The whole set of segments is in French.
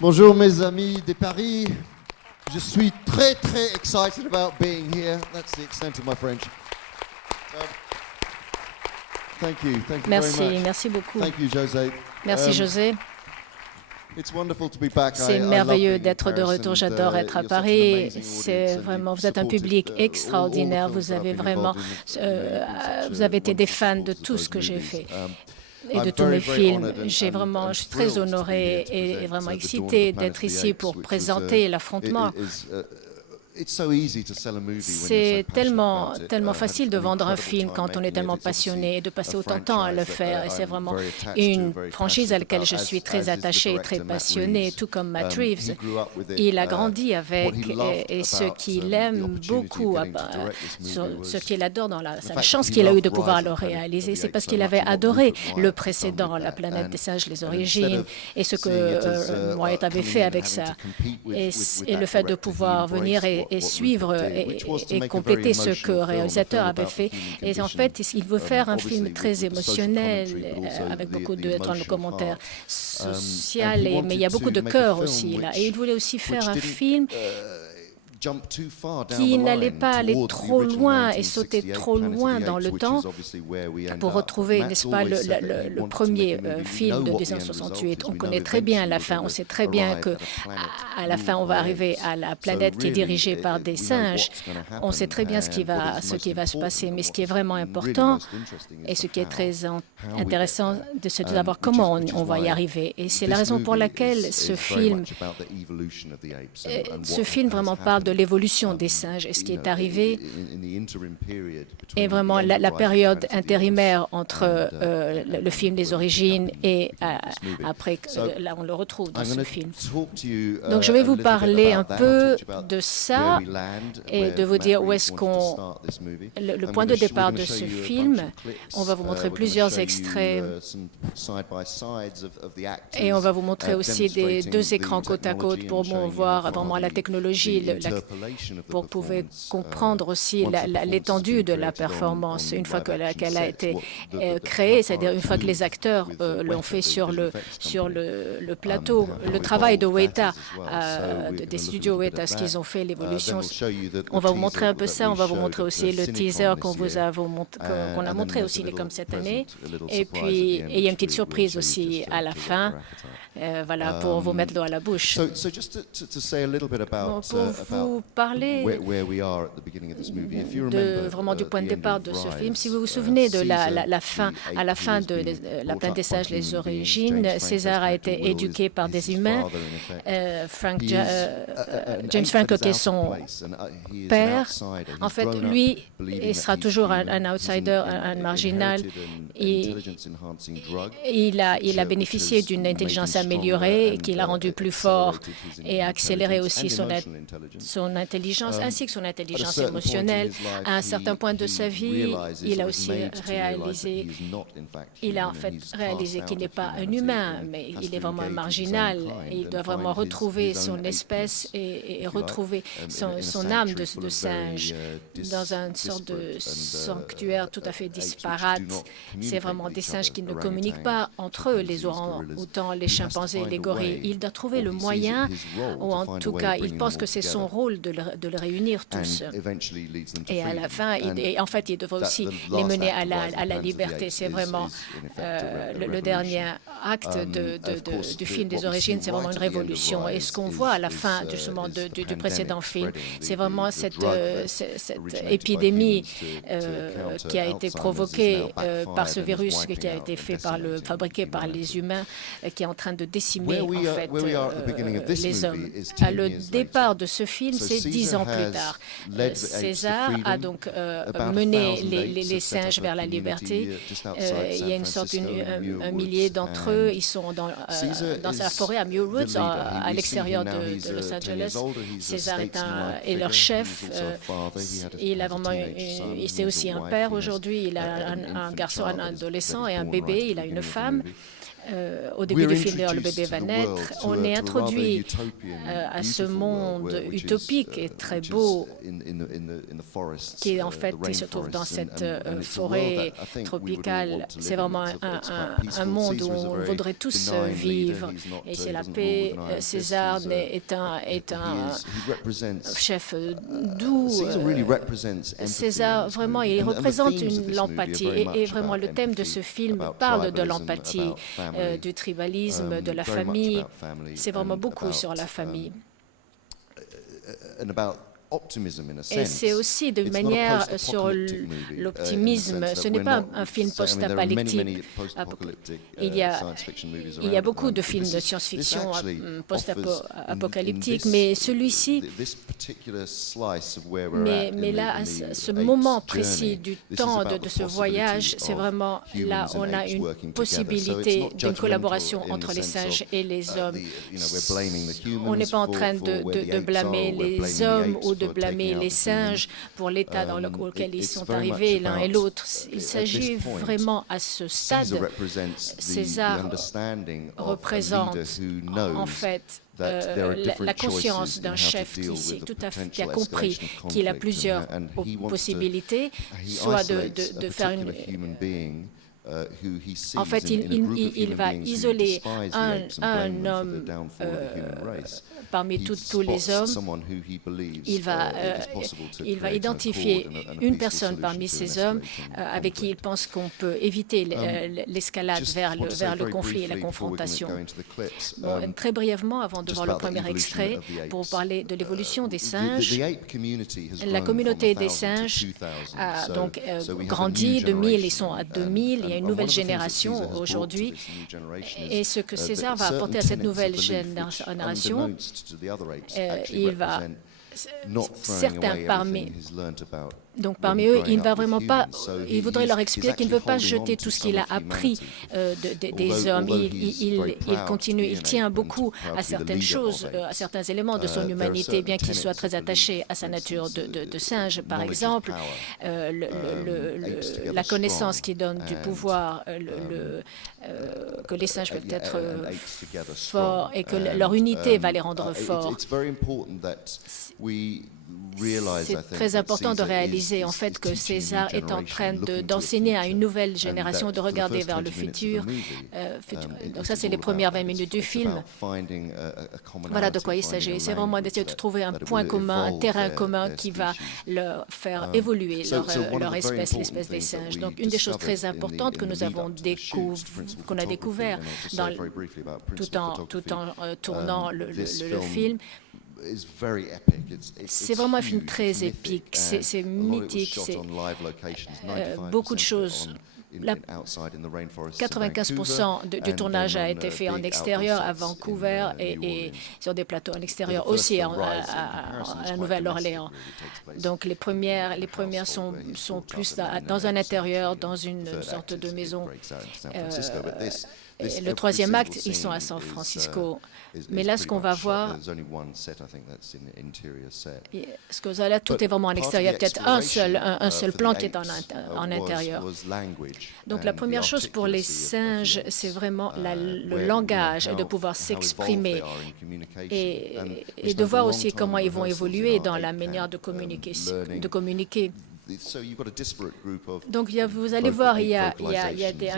Bonjour mes amis de Paris. Je suis très excited about being here. That's the extent of my French. Thank you very much. Merci beaucoup. Thank you, José. Merci José. It's wonderful to be back. C'est merveilleux d'être de retour. J'adore être à Paris. C'est vraiment, vous êtes un public extraordinaire. Vous avez vraiment, vous avez été des fans de tout ce que j'ai fait et de tous mes films. Je suis très honoré et vraiment excité d'être ici pour présenter L'Affrontement. C'est tellement facile de vendre un film quand on est tellement passionné et de passer autant de temps à le faire. Et c'est vraiment une franchise à laquelle je suis très attaché et très passionné, tout comme Matt Reeves. Il a grandi avec, et ce qu'il aime beaucoup, ce qu'il adore dans la chance qu'il a eue de pouvoir le réaliser, c'est parce qu'il avait adoré le précédent, La planète des singes, les origines, et ce que Wyatt avait fait avec ça. Et le fait de pouvoir venir et suivre et compléter ce que le réalisateur avait fait. Et en fait, il veut faire un film très émotionnel, avec beaucoup de commentaires sociaux, mais il y a beaucoup de cœur aussi là. Et il voulait aussi faire un film qui n'allait pas aller trop loin et sauter trop loin dans le temps pour retrouver, n'est-ce pas, le premier film de 1968. On connaît très bien la fin. On sait très bien que à la fin, on va arriver à la planète qui est dirigée par des singes. On sait très bien ce qui va se passer. Mais ce qui est vraiment important et ce qui est très intéressant, c'est de savoir comment on va y arriver. Et c'est la raison pour laquelle ce film vraiment parle de l'évolution des singes et ce qui est arrivé est vraiment la période intérimaire entre le film des origines et après, là on le retrouve dans ce film. Donc je vais vous parler un peu de ça et de vous dire où est-ce le point de départ de ce film. On va vous montrer plusieurs extraits et on va vous montrer aussi des deux écrans côte à côte pour voir vraiment la technologie, pour que vous pouvez comprendre aussi l'étendue de la performance une fois qu'elle a été créée, c'est-à-dire une fois que les acteurs l'ont fait sur le plateau. Le travail de Weta, des studios Weta, ce qu'ils ont fait, l'évolution. On va vous montrer un peu ça, on va vous montrer aussi le teaser qu'on a montré aussi comme cette année. Et puis, il y a une petite surprise aussi à la fin. Voilà, pour vous mettre l'eau à la bouche. Pour vous parler vraiment du point de départ de ce film, si vous vous souvenez de à la fin de La planète des singes, les origines, César a été éduqué par des humains. James Franco, qui est son père, en fait, lui, il sera toujours un outsider, un marginal. Il a bénéficié d'une intelligence améliorée qui l'a rendu plus fort et a accéléré aussi son intelligence ainsi que son intelligence émotionnelle. À un certain point de sa vie, il a aussi réalisé qu'il n'est pas un humain, mais il est vraiment un marginal. Et il doit vraiment retrouver son espèce et retrouver son âme de singe dans une sorte de sanctuaire tout à fait disparate. C'est vraiment des singes qui ne communiquent pas entre eux, les orang-outans, les chimpanzés, les gorilles. Il doit trouver le moyen, ou en tout cas, il pense que c'est son rôle de les réunir tous. Et à la fin, en fait, il devrait aussi les mener à la liberté. C'est vraiment le dernier acte du film des origines, c'est vraiment une révolution. Et ce qu'on voit à la fin justement du précédent film, c'est vraiment cette épidémie qui a été provoquée par ce virus qui a été fabriqué par les humains, qui est en train de décimer en fait les hommes. Le départ de ce film, c'est 10 ans plus tard. César a donc mené les singes vers la liberté. Il y a une sorte, un millier d'entre eux. Ils sont dans la forêt à Muir Woods, à l'extérieur de Los Angeles. César est leur chef. C'est aussi un père aujourd'hui. Il a un garçon, un adolescent et un bébé. Il a une femme. au début du film, d'ailleurs, le bébé va naître, on est introduit à ce monde utopique et très beau qui en fait se trouve dans cette forêt tropicale. C'est vraiment un monde où on voudrait tous vivre. Et c'est la paix. César est un chef doux. César, vraiment, il représente l'empathie. Et vraiment, le thème de ce film parle de l'empathie, du tribalisme, de la famille. C'est vraiment beaucoup sur la famille. Et c'est aussi de manière sur l'optimisme. Ce n'est pas un film post-apocalyptique. Il y a beaucoup de films de science-fiction post-apocalyptiques, mais celui-ci, mais là, à ce moment précis du temps de ce voyage, c'est vraiment là où on a une possibilité d'une collaboration entre les singes et les hommes. On n'est pas en train de blâmer les hommes ou de blâmer les singes pour l'état dans lequel ils sont arrivés l'un et l'autre. Il s'agit vraiment à ce stade. César représente en fait la conscience d'un chef qui a compris qu'il a plusieurs possibilités, soit de faire une... En fait, il va isoler un homme parmi tous les hommes. Il va identifier une personne parmi ces hommes avec qui il pense qu'on peut éviter l'escalade vers le conflit et la confrontation. Bon, très brièvement, avant de voir le premier extrait, pour parler de l'évolution des singes, la communauté des singes a donc grandi de 1000, ils sont à 2000, il y a une nouvelle génération aujourd'hui. Et ce que César va apporter à cette nouvelle génération, il va... Certains parmi eux, il ne va vraiment pas, il voudrait leur expliquer qu'il ne veut pas jeter tout ce qu'il a appris des hommes. Il continue, il tient beaucoup à certaines choses, à certains éléments de son humanité, bien qu'il soit très attaché à sa nature de singe, par exemple. La connaissance qui donne du pouvoir, que les singes peuvent être forts et que leur unité va les rendre forts. C'est très important de réaliser en fait que César est en train d'enseigner à une nouvelle génération de regarder vers le futur. Donc ça, c'est les premières 20 minutes du film. Voilà de quoi il s'agit. C'est vraiment d'essayer de trouver un point commun, un terrain commun qui va leur faire évoluer leur espèce, l'espèce des singes. Donc une des choses très importantes que nous avons qu'on a découvert tout en tournant le film, c'est vraiment un film très épique, c'est mythique, c'est beaucoup de choses. 95% du tournage a été fait en extérieur à Vancouver et sur des plateaux en extérieur aussi à la Nouvelle-Orléans. Donc les premières sont plus dans un intérieur, dans une sorte de maison. Et le troisième acte, ils sont à San Francisco. Mais là, ce qu'on va voir, ce que vous avez là, tout est vraiment en extérieur. Peut-être un seul plan qui est en intérieur. Donc la première chose pour les singes, c'est vraiment le langage et de pouvoir s'exprimer et de voir aussi comment ils vont évoluer dans la manière de communiquer. Donc, vous allez voir, il y a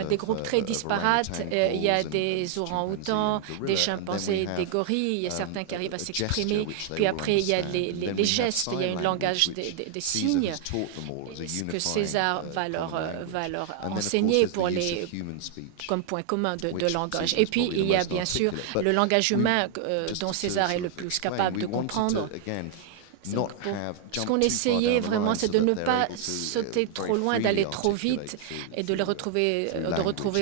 des groupes très disparates. Il y a des orang-outans, des chimpanzés, des gorilles. Il y a certains qui arrivent à s'exprimer. Puis après, il y a les gestes. Il y a un langage des signes. Ce que César va leur enseigner comme point commun de langage. Et puis, il y a bien sûr le langage humain dont César est le plus capable de comprendre. Donc, ce qu'on essayait vraiment, c'est de ne pas sauter trop loin, d'aller trop vite et de retrouver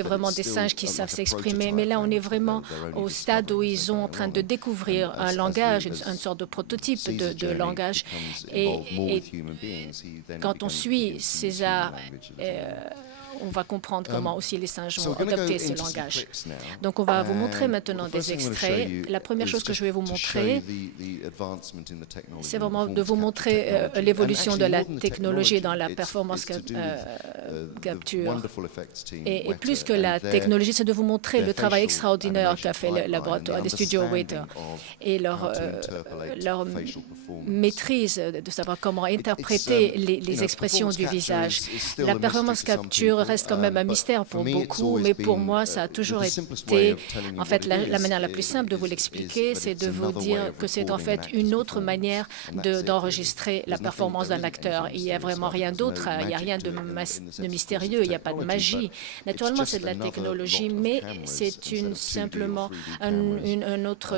vraiment des singes qui savent s'exprimer. Mais là, on est vraiment au stade où ils sont en train de découvrir un langage, une sorte de prototype de langage. Et quand on suit César on va comprendre comment aussi les singes vont adopter ce langage. Donc, on va vous montrer maintenant des extraits. La première chose que je vais vous montrer, c'est vraiment de vous montrer l'évolution de la technologie dans la performance capture. Et plus que la technologie, c'est de vous montrer le travail extraordinaire qu'a fait le laboratoire des studios Waiter et leur maîtrise de savoir comment interpréter les expressions du visage. La performance capture reste quand même un mystère pour beaucoup, mais pour moi, ça a toujours été, en fait, la manière la plus simple de vous l'expliquer, c'est de vous dire que c'est en fait une autre manière d'enregistrer la performance d'un acteur. Il n'y a vraiment rien d'autre, il n'y a rien de mystérieux, il n'y a pas de magie. Naturellement, c'est de la technologie, mais c'est simplement un autre,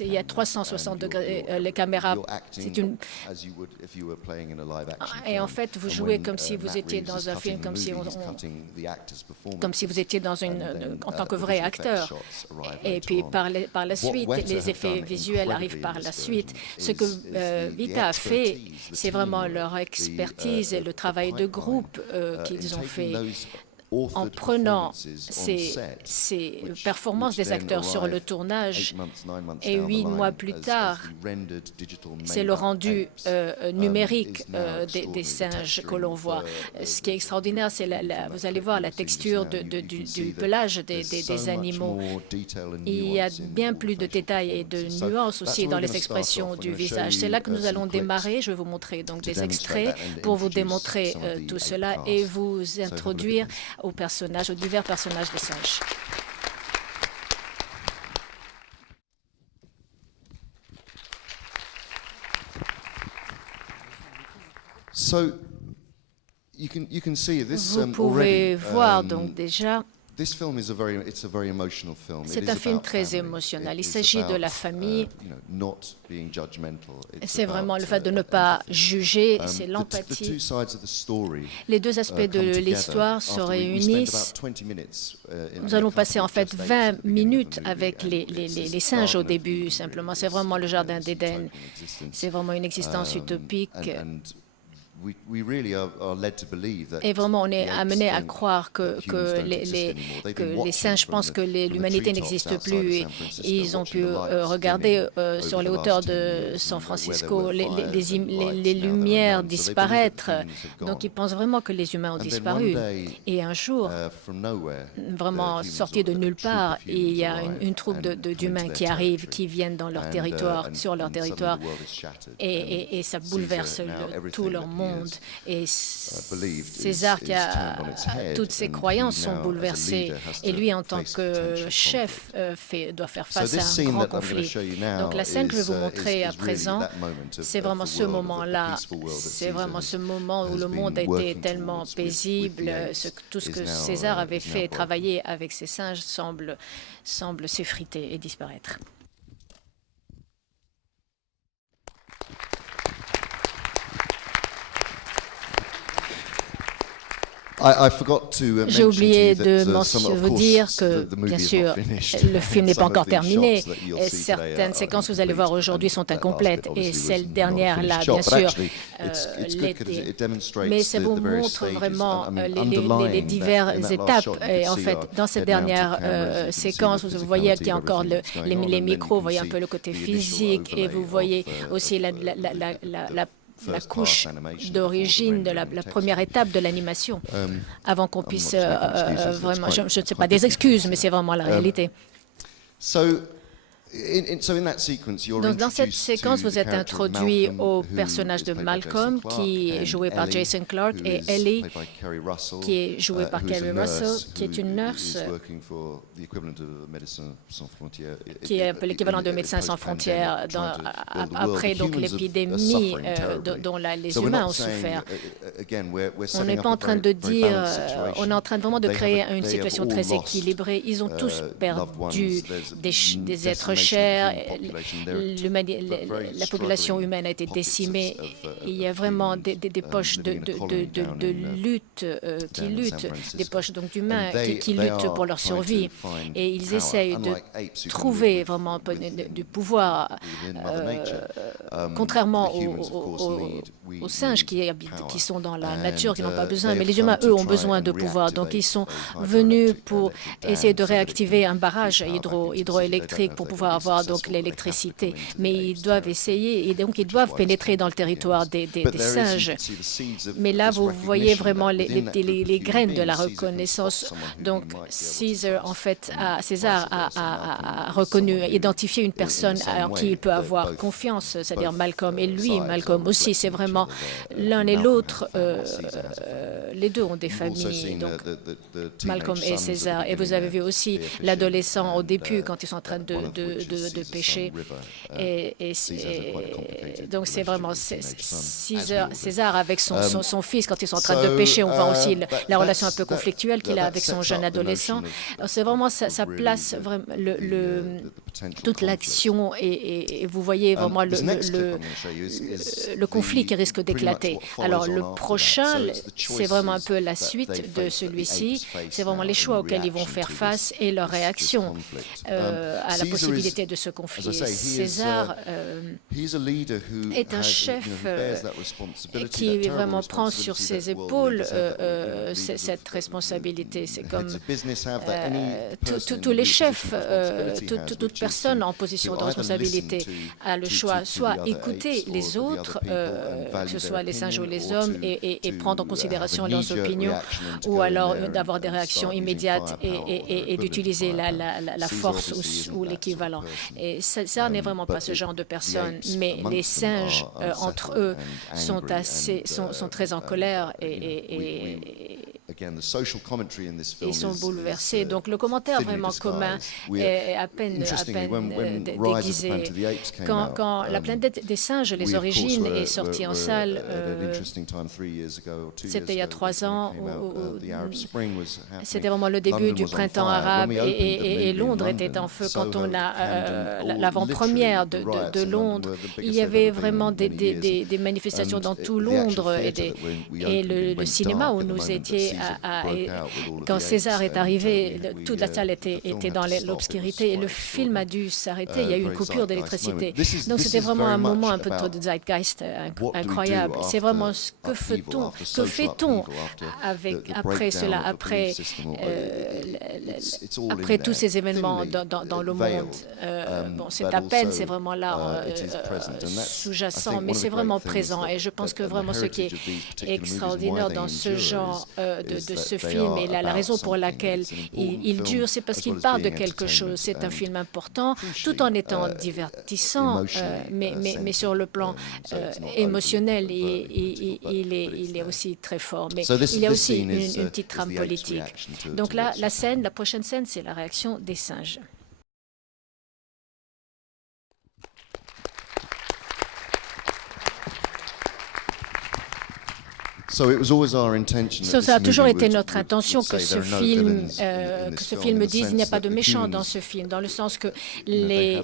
il y a 360 degrés, les caméras, c'est une... Et en fait, vous jouez comme si vous étiez dans un film, comme si vous étiez en tant que vrai acteur. Et puis par la suite, les effets visuels arrivent par la suite. Ce que Vita a fait, c'est vraiment leur expertise et le travail de groupe qu'ils ont fait. En prenant ces performances des acteurs sur le tournage, et 8 mois plus tard, c'est le rendu numérique des singes que l'on voit. Ce qui est extraordinaire, c'est, vous allez voir, la texture du pelage des animaux. Il y a bien plus de détails et de nuances aussi dans les expressions du visage. C'est là que nous allons démarrer. Je vais vous montrer donc des extraits pour vous démontrer tout cela et vous introduire aux divers personnages de singes. Vous pouvez voir donc déjà. C'est un film très émotionnel. Il s'agit de la famille. C'est vraiment le fait de ne pas juger, c'est l'empathie. Les deux aspects de l'histoire se réunissent. Nous allons passer en fait 20 minutes avec les singes au début, simplement. C'est vraiment le jardin d'Éden. C'est vraiment une existence utopique. Et vraiment, on est amené à croire que les singes pensent que l'humanité n'existe plus. Et ils ont pu regarder sur les hauteurs de San Francisco les lumières disparaître. Donc, ils pensent vraiment que les humains ont disparu. Et un jour, vraiment sortis de nulle part, il y a une troupe d'humains qui arrivent, qui viennent dans leur territoire, sur leur territoire, et ça bouleverse tout leur monde. Et César, qui a toutes ses croyances, sont bouleversées. Et lui, en tant que chef, doit faire face à un grand conflit. Donc la scène que je vais vous montrer à présent, c'est vraiment ce moment-là. C'est vraiment ce moment où le monde a été tellement paisible. Tout ce que César avait fait, travailler avec ses singes, semble s'effriter et disparaître. J'ai oublié de vous dire que, bien sûr, le film n'est pas encore terminé. Et certaines séquences que vous allez voir aujourd'hui sont incomplètes. Et celle dernière-là, bien sûr, l'était. Mais ça vous montre vraiment les diverses étapes. Et en fait, dans cette dernière séquence, vous voyez qu'il y a encore les micros, vous voyez un peu le côté physique. Et vous voyez aussi la couche d'origine de la première étape de l'animation, avant qu'on puisse vraiment, je ne sais pas des excuses, mais c'est vraiment la réalité. Donc, dans cette séquence, vous êtes introduit au personnage de Malcolm, qui est joué par Jason Clarke, et Ellie, qui est jouée par Kerry Russell, qui est une nurse, qui est un peu l'équivalent de Médecins sans frontières, après donc l'épidémie dont les humains ont souffert. On n'est pas en train de dire, on est en train vraiment de créer une situation très équilibrée. Ils ont tous perdu des êtres cher, la population humaine a été décimée. Il y a vraiment des poches de lutte qui luttent, des poches d'humains qui luttent pour leur survie. Et ils essayent de trouver vraiment un peu du pouvoir, contrairement aux singes qui sont dans la nature, qui n'ont pas besoin. Mais les humains, eux, ont besoin de pouvoir. Donc, ils sont venus pour essayer de réactiver un barrage hydroélectrique pour pouvoir avoir donc l'électricité. Mais ils doivent essayer, et donc ils doivent pénétrer dans le territoire des singes. Mais là, vous voyez vraiment les graines de la reconnaissance. Donc, César, en fait, César a reconnu, identifié une personne en qui il peut avoir confiance, c'est-à-dire Malcolm. Et lui, Malcolm aussi, c'est vraiment l'un et l'autre. Les deux ont des familles, donc Malcolm et César. Et vous avez vu aussi l'adolescent au début, quand ils sont en train de pêcher. Donc, c'est vraiment César avec son fils, quand ils sont en train de pêcher. On voit aussi la relation un peu conflictuelle qu'il a avec son jeune adolescent. C'est vraiment, ça place vraiment toute l'action et vous voyez vraiment le conflit qui risque d'éclater. Alors, le prochain, c'est vraiment un peu la suite de celui-ci. C'est vraiment les choix auxquels ils vont faire face et leur réaction à la possibilité de ce conflit. César est un chef qui vraiment prend sur ses épaules cette responsabilité. C'est comme tous les chefs, toute personne en position de responsabilité a le choix, soit écouter les autres, que ce soit les singes ou les hommes, et prendre en considération leurs opinions, ou alors d'avoir des réactions immédiates et d'utiliser la force ou l'équivalent. Et ça n'est vraiment pas ce genre de personnes, mais les singes, entre eux, sont très en colère et ils sont bouleversés. Donc, le commentaire vraiment commun est à peine déguisé. Quand La planète des singes, les origines, est sortie en salle, c'était il y a 3 ans. C'était vraiment le début du printemps arabe et Londres était en feu. Quand on a l'avant-première de Londres, il y avait vraiment des manifestations dans tout Londres et le cinéma où nous étions. Quand César est arrivé, toute la salle était dans l'obscurité et le film a dû s'arrêter. Il y a eu une coupure d'électricité. Donc c'était vraiment un moment un peu de zeitgeist incroyable. C'est vraiment que fait-on après cela, après tous ces événements dans le monde. Bon, c'est à peine, c'est vraiment là sous-jacent, mais c'est vraiment présent. Et je pense que vraiment ce qui est extraordinaire dans ce genre de ce film et la raison pour laquelle il dure, c'est parce qu'il parle de quelque chose. C'est un film important, tout en étant divertissant, mais sur le plan émotionnel, il est aussi très fort. Mais il y a aussi une petite trame politique. Donc là, la prochaine scène, c'est la réaction des singes. Ça a toujours été notre intention que ce film dise il n'y a pas de méchants dans ce film, dans le sens que les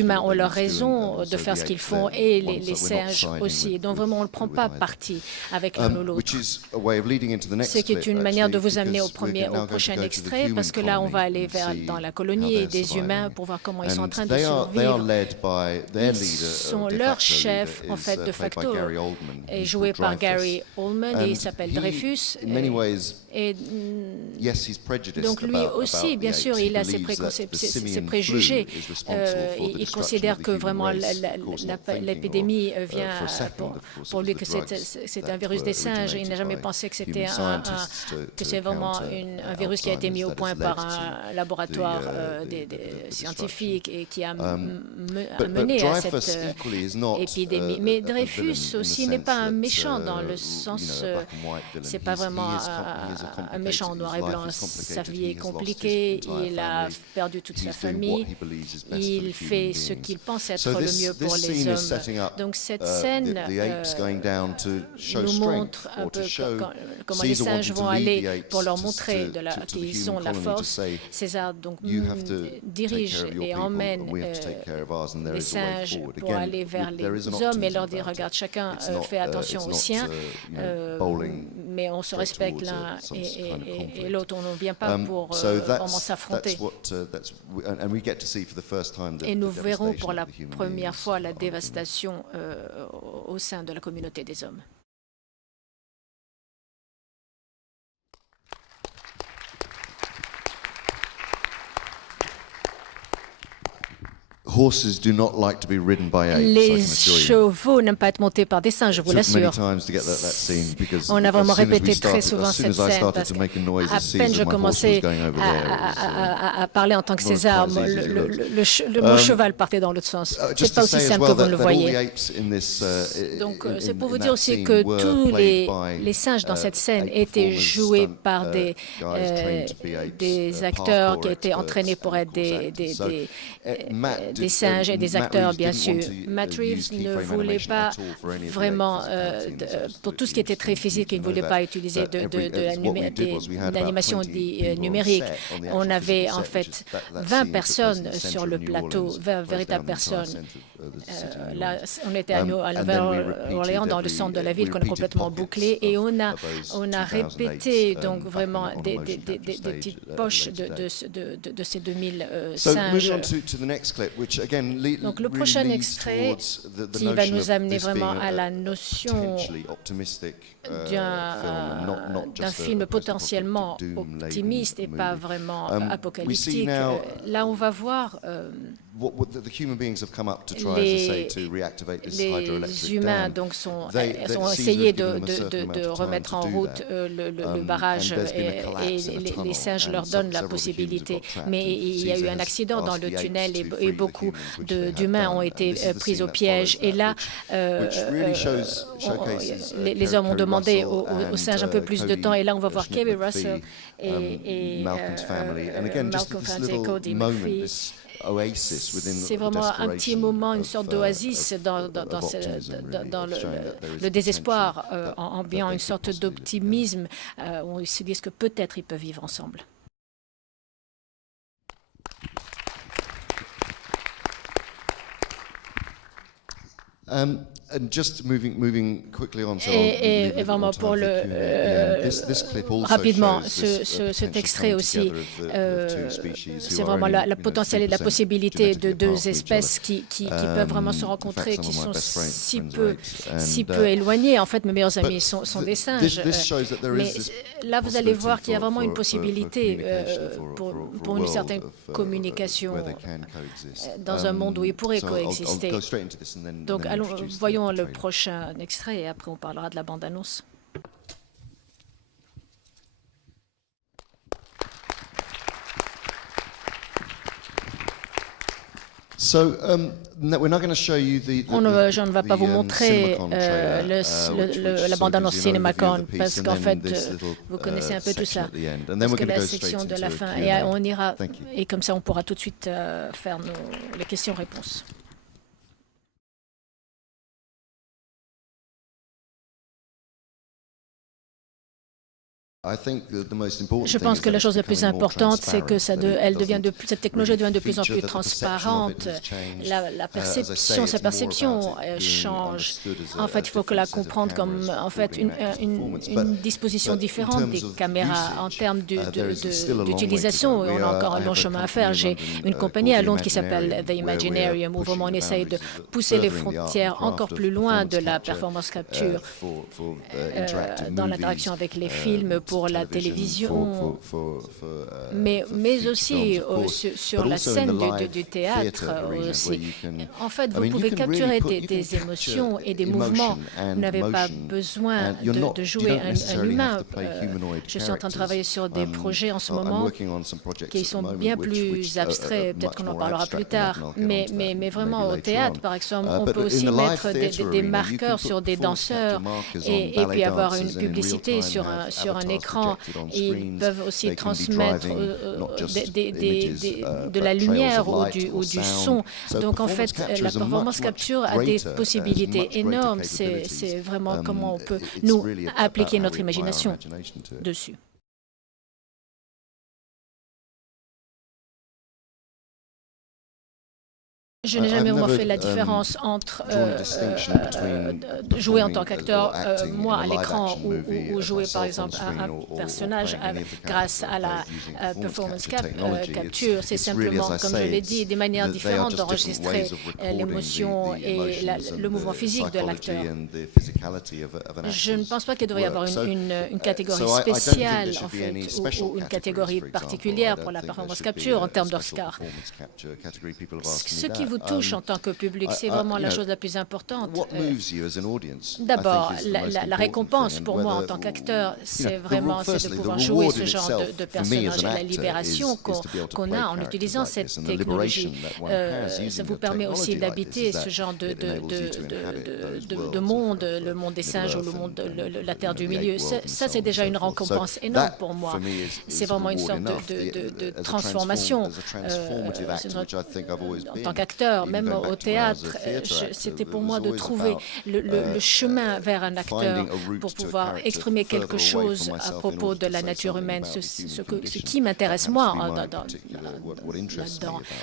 humains ont leur raison de faire ce qu'ils font et les singes aussi. Donc vraiment, on ne prend pas parti avec l'un ou l'autre. Ce qui est une manière de vous amener au prochain extrait, parce que là, on va aller dans la colonie des humains pour voir comment ils sont en train de survivre. Ils sont leurs chefs, en fait, de facto, et joués par Gary Oldman. Et il s'appelle Dreyfus. Et donc lui aussi, bien sûr, il a ses préjugés. Il considère que vraiment l'épidémie vient pour lui que c'est un virus des singes. Il n'a jamais pensé que c'est vraiment un virus qui a été mis au point par un laboratoire des scientifiques et qui a mené à cette épidémie. Mais Dreyfus aussi n'est pas un méchant dans le sens c'est pas vraiment un méchant en noir et blanc. Sa vie est compliquée, il a perdu toute sa famille, il fait ce qu'il pense être le mieux pour les hommes. Donc cette scène nous montre un peu comment les singes vont aller pour leur montrer qu'ils ont la force. César donc dirige et emmène les singes pour aller vers les hommes et leur dire, regarde, chacun fait attention au sien, mais on se respecte l'un et l'autre, on ne vient pas pour vraiment s'affronter. Et nous verrons pour la première fois la dévastation au sein de la communauté des hommes. Les chevaux n'aiment pas être montés par des singes, je vous l'assure. On a vraiment répété très souvent cette scène parce qu'à peine je commençais à parler en tant que César, le mot cheval partait dans l'autre sens. C'est pas aussi simple que vous le voyez. Donc c'est pour vous dire aussi que tous les singes dans cette scène étaient joués par des acteurs qui étaient entraînés pour être des singes et des acteurs, bien sûr. Matt Reeves ne voulait pas vraiment, pour tout ce qui était très physique, il ne voulait pas utiliser d'animation numérique. On avait en fait 20 personnes sur le plateau, 20 véritables personnes. Là, on était à Nouvelle-Orléans, dans le centre de la ville, qu'on a complètement bouclé, et on a répété donc vraiment des petites poches de ces 2000 singes. Donc le prochain extrait qui va nous amener vraiment à la notion d'un film potentiellement optimiste et pas vraiment apocalyptique. Là, on va voir les humains donc ont essayé de remettre en route le barrage et les singes leur donnent la possibilité. Mais il y a eu un accident dans le tunnel et beaucoup d'humains ont été pris au piège. Et là, les hommes ont demandé aux singes un peu plus de temps. Et là, on va voir Kerry Russell et Malcolm Fanti et Cody Murphy. C'est vraiment un petit moment, une sorte d'oasis dans le désespoir ambiant, une sorte d'optimisme où ils se disent que peut-être ils peuvent vivre ensemble. Et vraiment pour rapidement, cet extrait aussi, c'est vraiment la potentialité, la possibilité de deux espèces qui peuvent vraiment se rencontrer, qui sont si peu éloignées. En fait, mes meilleurs amis sont des singes. Mais là, vous allez voir qu'il y a vraiment une possibilité pour une certaine communication dans un monde où ils pourraient coexister. Donc, voyons le prochain extrait et après on parlera de la bande-annonce. Je ne vais pas vous montrer la bande-annonce CinemaCon parce qu'en fait, vous connaissez un peu tout ça. Parce que la section de la fin, et on ira, et comme ça on pourra tout de suite faire les questions-réponses. Je pense que la chose la plus importante, c'est que cette technologie devient de plus en plus transparente. Sa perception change. En fait, il faut que la comprendre comme en fait une disposition différente des caméras en termes d'utilisation. On a encore un long chemin à faire. J'ai une compagnie à Londres qui s'appelle The Imaginarium, où vraiment on essaye de pousser les frontières encore plus loin de la performance capture dans l'interaction avec les films pour pour la télévision, mais aussi sur la scène du théâtre aussi. En fait, vous pouvez capturer des émotions et des mouvements. Vous n'avez pas besoin de jouer un humain. Je suis en train de travailler sur des projets en ce moment qui sont bien plus abstraits. Peut-être qu'on en parlera plus tard. Mais vraiment, au théâtre, par exemple, on peut aussi mettre des marqueurs sur des danseurs et puis avoir une publicité sur un écran. Ils peuvent aussi transmettre de la lumière ou du son. Donc, en fait, la performance capture a des possibilités énormes. C'est vraiment comment on peut, nous, appliquer notre imagination dessus. Je n'ai jamais vraiment fait la différence entre jouer en tant qu'acteur, moi, à l'écran, ou jouer, par exemple, un personnage grâce à la performance capture. C'est simplement, comme je l'ai dit, des manières différentes d'enregistrer l'émotion et le mouvement physique de l'acteur. Je ne pense pas qu'il devrait y avoir une catégorie spéciale, en fait, ou une catégorie particulière pour la performance capture en termes d'Oscar. Ce qui vous touche en tant que public, c'est vraiment la chose la plus importante. D'abord, la récompense pour moi en tant qu'acteur, c'est de pouvoir jouer ce genre de personnage et la libération qu'on a en utilisant cette technologie. Ça vous permet aussi d'habiter ce genre de monde, le monde des singes ou le monde de la Terre du Milieu. Ça, c'est déjà une récompense énorme pour moi. C'est vraiment une sorte de transformation en tant qu'acteur. Même au théâtre, c'était pour moi de trouver le chemin vers un acteur pour pouvoir exprimer quelque chose à propos de la nature humaine, ce qui m'intéresse moi là-dedans.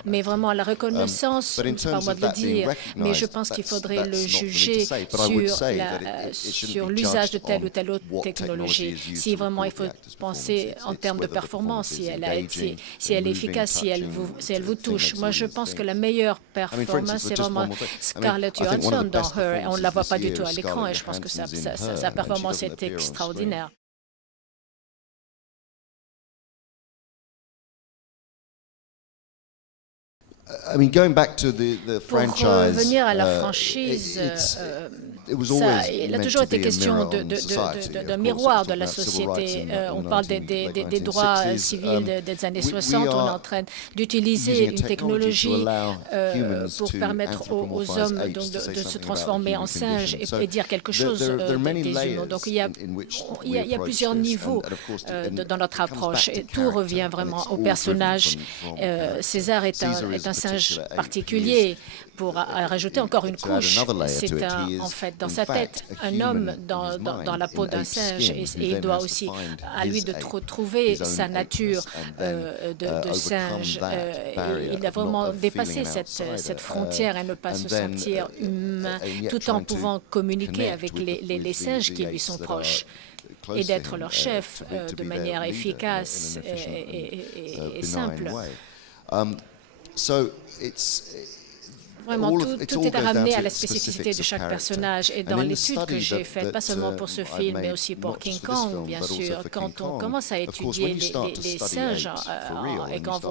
Mais vraiment, la reconnaissance, ce n'est pas à moi de le dire, mais je pense qu'il faudrait le juger sur l'usage de telle ou telle autre technologie. Si vraiment il faut penser en termes de performance, si elle est efficace, si elle vous touche. Moi, je pense que la meilleure performance, c'est vraiment Scarlett Johansson dans Her. On ne la voit pas du tout à l'écran et je pense que sa performance est extraordinaire. Pour revenir à la franchise, il a toujours été question d'un miroir de la société. On parle des droits civils des années 60. On est en train d'utiliser une technologie pour permettre aux hommes de se transformer en singes et dire quelque chose des humains. Donc il y a plusieurs niveaux dans notre approche. Et tout revient vraiment au personnage. César est un singe particulier. Pour rajouter encore une couche, c'est en fait dans sa tête un homme dans la peau d'un singe et il doit aussi à lui de retrouver sa nature de singe. Il a vraiment dépassé cette frontière et ne pas se sentir humain tout en pouvant communiquer avec les singes qui lui sont proches et d'être leur chef de manière efficace et simple. Vraiment, tout est à ramener à la spécificité de chaque personnage. Et dans l'étude que j'ai faite, pas seulement pour ce film, mais aussi pour King Kong, bien sûr, quand on commence à étudier les singes et quand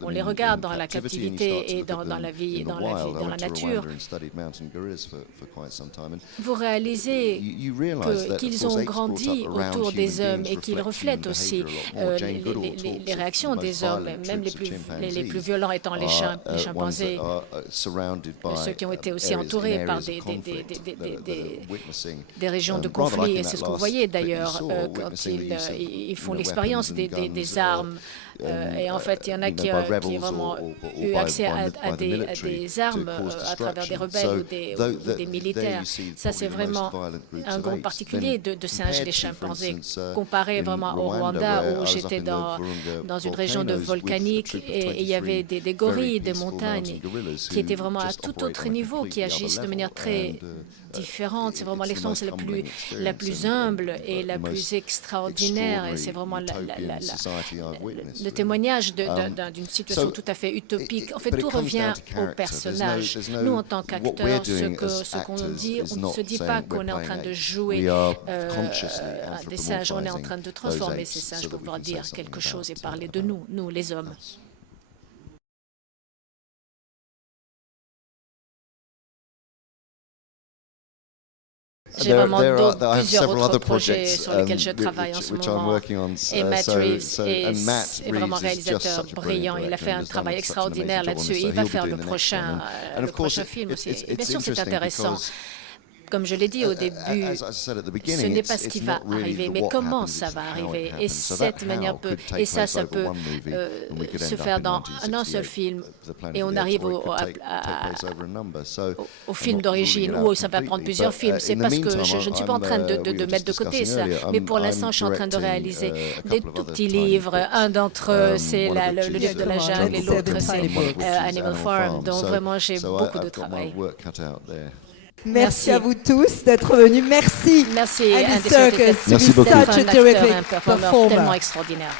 on les regarde dans la captivité et dans la vie, dans la nature, vous réalisez qu'ils ont grandi autour des hommes et qu'ils reflètent aussi les réactions des hommes, même les plus violents étant les chimpanzés. Ceux qui ont été aussi entourés par des régions de conflit. Et c'est ce que vous voyez d'ailleurs quand ils font l'expérience des armes. Et en fait, il y en a qui ont vraiment eu accès à des armes à travers des rebelles ou des militaires. Ça, c'est vraiment un groupe particulier de singes, les chimpanzés, comparé vraiment au Rwanda où j'étais dans une région de volcanique et il y avait des gorilles, des montagnes qui étaient vraiment à tout autre niveau, qui agissent de manière très différente. C'est vraiment l'expérience la plus humble et la plus extraordinaire. Et c'est vraiment le témoignage d'une situation tout à fait utopique. En fait, tout revient au personnage. Nous, en tant qu'acteurs, ce qu'on dit, on ne se dit pas qu'on est en train de jouer des singes, on est en train de transformer ces singes pour pouvoir dire quelque chose et parler de nous, nous les hommes. J'ai vraiment plusieurs autres projets sur lesquels je travaille en ce moment. Et Matt Reeves est vraiment réalisateur brillant. Il a fait un travail extraordinaire là-dessus. Il va faire le prochain film aussi. Et bien sûr, c'est intéressant. Comme je l'ai dit au début, ce n'est pas ce qui va arriver, mais comment ça va arriver. Et cette manière peut, et ça peut se faire dans un seul film. Et on arrive au film d'origine, où ça va prendre plusieurs films. C'est parce que je ne suis pas en train de mettre de côté ça, mais pour l'instant, je suis en train de réaliser des tout petits livres. Un d'entre eux, c'est le livre de la jungle, et l'autre, c'est Animal Farm. Donc vraiment, j'ai beaucoup de travail. Merci à vous tous d'être venus. Merci. Merci, Andy Serkis. Merci beaucoup. Such a terrific un performeur performer. tellement extraordinaire.